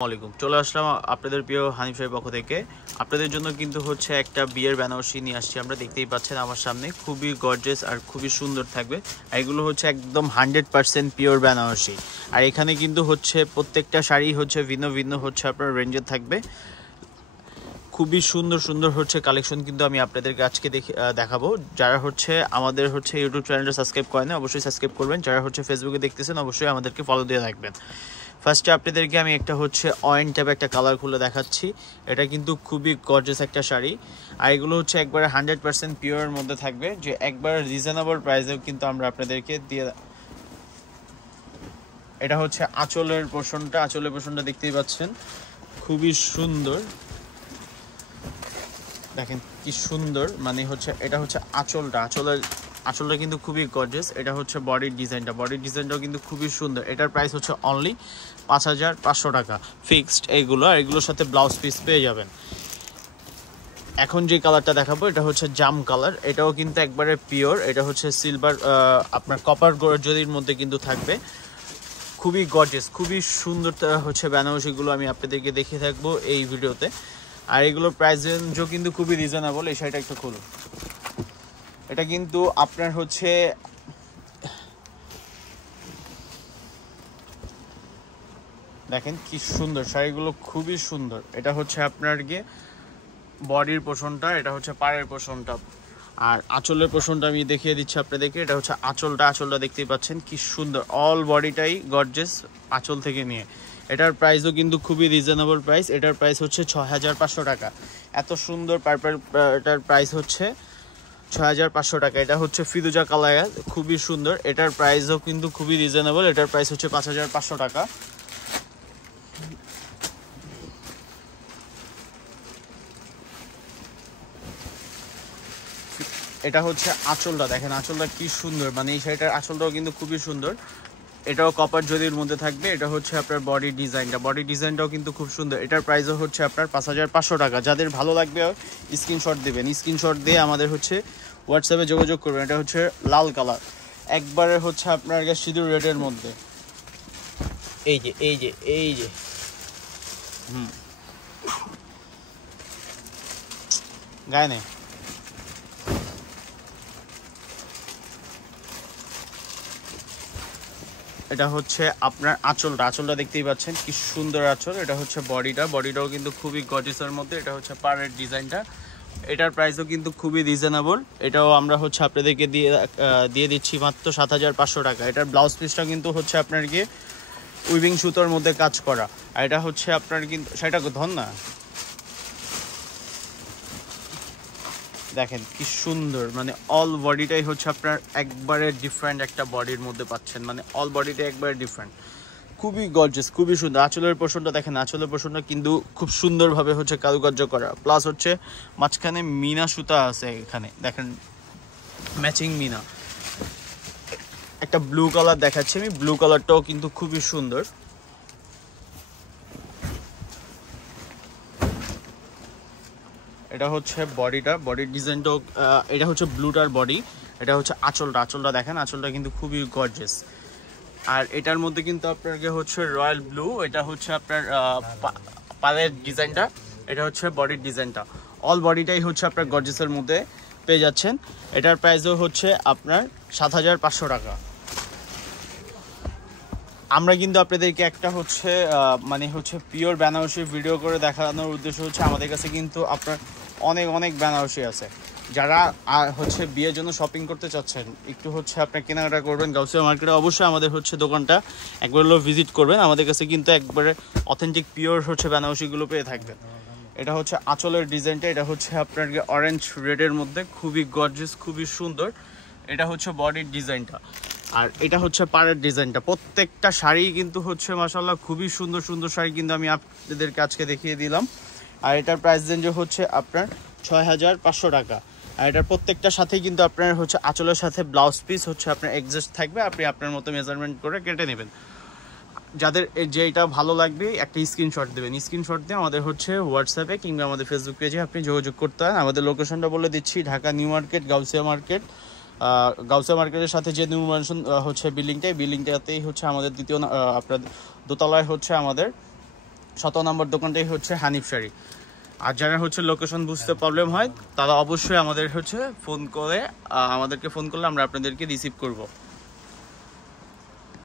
আসসালামাইকুম চলে আসলাম আপনাদের প্রিয় হানিফ ভাইয়ের পক্ষ থেকে। আপনাদের জন্য কিন্তু হচ্ছে একটা বিয়ের বেনারসি নিয়ে আসছি। আমরা দেখতেই পাচ্ছেন আমার সামনে, খুবই গর্জিয়াস আর খুবই সুন্দর থাকবে। আর এগুলো হচ্ছে একদম 100% পিওর বেনারসি। আর এখানে কিন্তু হচ্ছে প্রত্যেকটা শাড়ি হচ্ছে ভিন্ন ভিন্ন হচ্ছে আপনার রেঞ্জে থাকবে। খুবই সুন্দর সুন্দর হচ্ছে কালেকশন কিন্তু আমি আপনাদেরকে আজকে দেখাবো। যারা হচ্ছে আমাদের হচ্ছে ইউটিউব চ্যানেলটা সাবস্ক্রাইব করেন অবশ্যই সাবস্ক্রাইব করবেন। যারা হচ্ছে ফেসবুকে দেখতেছেন অবশ্যই আমাদেরকে ফলো দিয়ে রাখবেন। ফার্স্টে আপনাদেরকে আমি একটা হচ্ছে অয়েন টাইপ একটা কালার খুলে দেখাচ্ছি। এটা কিন্তু খুবই গর্জিয়াস একটা শাড়ি। আর এগুলো হচ্ছে একবারে 100% পিওরের মধ্যে থাকবে, যে একবার রিজনেবল প্রাইসেও কিন্তু আমরা আপনাদেরকে দিয়ে। এটা হচ্ছে আঁচলের পোর্শনটা দেখতেই পাচ্ছেন, খুবই সুন্দর। দেখেন কি সুন্দর, মানে হচ্ছে এটা হচ্ছে আঁচলটা কিন্তু খুবই গর্জিয়াস। এটা হচ্ছে বডির ডিজাইনটাও কিন্তু খুবই সুন্দর। এটার প্রাইস হচ্ছে অনলি 5500 টাকা ফিক্সড এইগুলো। আর এগুলোর সাথে ব্লাউজ পিস পেয়ে যাবেন। এখন যে কালারটা দেখাবো এটা হচ্ছে জাম কালার। এটাও কিন্তু একবারে পিওর। এটা হচ্ছে সিলভার আপনার কপার জরির মধ্যে কিন্তু থাকবে। খুবই গর্জিয়াস, খুবই সুন্দর হচ্ছে বেনারসিগুলো আমি আপনাদেরকে দেখিয়ে থাকবো এই ভিডিওতে। আর এগুলোর প্রাইস রেঞ্জও কিন্তু খুবই রিজনেবল। এই শাড়িটা একটু খুলুন। এটা কিন্তু আপনার হচ্ছে দেখেন কি সুন্দর, শাড়িগুলো খুবই সুন্দর। এটা হচ্ছে আপনার গিয়ে বডির পোর্শনটা, এটা হচ্ছে পাড়ের পোর্শনটা। আর আঁচলের পোর্শনটা আমি দেখিয়ে দিচ্ছি আপনাদেরকে। এটা হচ্ছে আঁচলটা দেখতেই পাচ্ছেন কি সুন্দর, অল বডিটাই গর্জিয়াস আঁচল থেকে নিয়ে। এটার প্রাইসও কিন্তু খুবই রিজনেবল প্রাইস। এটার প্রাইস হচ্ছে 6500 টাকা। এত সুন্দর পার্পল, এটার প্রাইস হচ্ছে 6500 টাকা। এটা হচ্ছে ফিরোজা কালার, খুবই সুন্দর। এটার প্রাইসও কিন্তু খুবই রিজনেবল। এটার প্রাইস হচ্ছে 5500 টাকা। এটা হচ্ছে আঁচলটা, দেখেন আঁচলটা কি সুন্দর, মানে এই শাড়িটার আঁচলটাও কিন্তু খুবই সুন্দর। এটাও কপার জরির মধ্যে থাকবে। এটা হচ্ছে আপনার বডি ডিজাইনটাও কিন্তু খুব সুন্দর। এটার প্রাইসও হচ্ছে আপনার 5500 টাকা। যাদের ভালো লাগবে স্ক্রিনশট দেবেন, স্ক্রিনশট দিয়ে আমাদের হচ্ছে হোয়াটসঅ্যাপে যোগাযোগ করবেন। এটা হচ্ছে লাল কালার, একবারে হচ্ছে আপনার সিঁদুর রেডের মধ্যে। এই যে গায়ে নেই। এটা হচ্ছে আপনার আঁচলটা দেখতেই পাচ্ছেন কি সুন্দর আঁচল। এটা হচ্ছে বডিটাও কিন্তু খুবই গর্জিয়াসের মধ্যে। এটা হচ্ছে পাড়ের ডিজাইনটা। এটার প্রাইসও কিন্তু খুবই রিজনেবল। এটাও আমরা হচ্ছে আপনাদেরকে দিয়ে দিচ্ছি মাত্র 7500 টাকা। এটার ব্লাউজ পিসটা কিন্তু হচ্ছে আপনার গিয়ে উইভিং সুতোর মধ্যে কাজ করা। আর এটা হচ্ছে আপনার কিন্তু সেটা ধন না, দেখেন কি সুন্দর, মানে অল বডিটাই হচ্ছে আপনার একবারে ডিফারেন্ট একটা বডির মধ্যে পাচ্ছেন। মানে অল বডিটা একবারে ডিফারেন্ট, খুবই গর্জিয়াস, খুবই সুন্দর। আঁচলের পোর্শনটা দেখেন, আঁচলের পোর্শনটা কিন্তু খুব সুন্দরভাবে হচ্ছে কারুকার্য করা। প্লাস হচ্ছে মাঝখানে মিনা সুতা আছে, এখানে দেখেন ম্যাচিং মিনা। একটা ব্লু কালার দেখাচ্ছি আমি, ব্লু কালারটাও কিন্তু খুবই সুন্দর। এটা হচ্ছে বডির ডিজাইনটাও, এটা হচ্ছে ব্লুটার বডি। এটা হচ্ছে আঁচলটা দেখেন, আঁচলটা কিন্তু খুবই গর্জিয়াস। আর এটার মধ্যে কিন্তু আপনাকে হচ্ছে রয়্যাল ব্লু। এটা হচ্ছে আপনার পালের ডিজাইনটা। এটা হচ্ছে বডির ডিজাইনটা। অল বডিটাই হচ্ছে আপনার গর্জিয়াসের মধ্যে পেয়ে যাচ্ছেন। এটার প্রাইসও হচ্ছে আপনার 7500 টাকা। আমরা কিন্তু আপনাদেরকে একটা হচ্ছে মানে হচ্ছে পিওর বেনারসি ভিডিও করে দেখানোর উদ্দেশ্য হচ্ছে আমাদের কাছে কিন্তু আপনার অনেক বেনারসি আছে। যারা হচ্ছে বিয়ের জন্য শপিং করতে চাচ্ছেন, একটু হচ্ছে আপনার কেনাকাটা করবেন গাউসিয়া মার্কেটে, অবশ্যই আমাদের হচ্ছে দোকানটা একবার হলেও ভিজিট করবেন। আমাদের কাছে কিন্তু একবারে অথেন্টিক পিওর হচ্ছে বেনারসিগুলো পেয়ে থাকবেন। এটা হচ্ছে আঁচলের ডিজাইনটা। এটা হচ্ছে আপনার অরেঞ্জ রেডের মধ্যে, খুবই গর্জিয়াস, খুবই সুন্দর। এটা হচ্ছে বডির ডিজাইনটা। আর এটা হচ্ছে পাড়ের ডিজাইনটা। প্রত্যেকটা শাড়ি কিন্তু হচ্ছে মাশাআল্লাহ খুবই সুন্দর সুন্দর শাড়ি কিন্তু আমি আপনাদেরকে আজকে দেখিয়ে দিলাম। আর এটার প্রাইস রেঞ্জ হচ্ছে আপনার 6500 টাকা। আর এটার প্রত্যেকটা সাথেই কিন্তু আপনার হচ্ছে আঁচলের সাথে ব্লাউজ পিস হচ্ছে আপনার অ্যাডজাস্ট থাকবে। আপনি আপনার মতো মেজারমেন্ট করে কেটে নেবেন। যাদের যেটা ভালো লাগবে একটা স্ক্রিনশট দেবেন। স্ক্রিনশট দিয়ে আমাদের হচ্ছে হোয়াটসঅ্যাপে কিংবা আমাদের ফেসবুক পেজে আপনি যোগাযোগ করতে পারেন। আমাদের লোকেশনটা বলে দিচ্ছি, ঢাকা নিউ মার্কেট, গাউসিয়া মার্কেটের সাথে যে নিউ ম্যানশন হচ্ছে বিল্ডিংটাতেই হচ্ছে আমাদের দ্বিতীয় আপনার দোতলায় হচ্ছে আমাদের 17 নম্বর দোকানটাই হচ্ছে হানিফ শাড়ি। আর যারা হচ্ছে লোকেশন বুঝতে প্রবলেম হয় তারা অবশ্যই আমাদের হচ্ছে ফোন করে আমাদেরকে ফোন করলে আমরা আপনাদেরকে রিসিভ করব।